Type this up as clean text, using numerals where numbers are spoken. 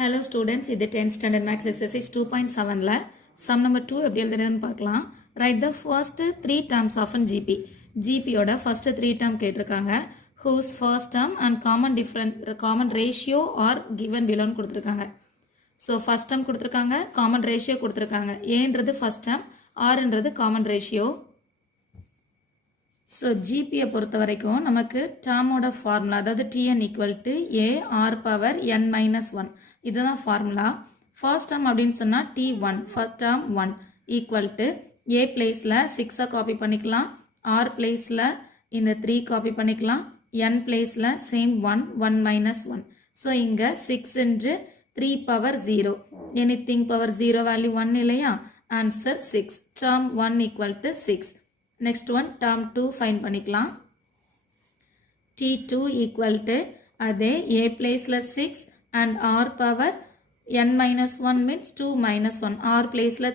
Hello students, இது 10th standard maths exercise 2.7ல sum number 2 எப்படி எழுதுறதுன்னு பார்க்கலாம். Write the first 3 terms of an GP. GP ஓட first 3 term கேட்டிருக்காங்க. Whose first term and common ratio are given below கொடுத்திருக்காங்க. So first term கொடுத்திருக்காங்க, common ratio கொடுத்திருக்காங்க. Aன்றது first term, Rன்றது common ratio. So GPயை பொறுத்த வரைக்கும் நமக்கு termோட formula அதாவது Tn equal to A R power n minus 1 இதுதான் formula. First term அப்படின்னு சொன்னா T1 first term 1 equal to A placeல 6 copy பண்ணிக்கலாம், R placeல இந்த 3 copy பண்ணிக்கலாம், n placeல same 1 minus 1. So இங்க 6 into 3 power 0 anything power 0 value 1 இல்லையா, answer 6. Term 1 equal to 6. Next one term 2 find பண்ணிக்கலாம். T2 equal to அதே A placeல 6 and R power n minus 1 means 2 minus 1. R placeல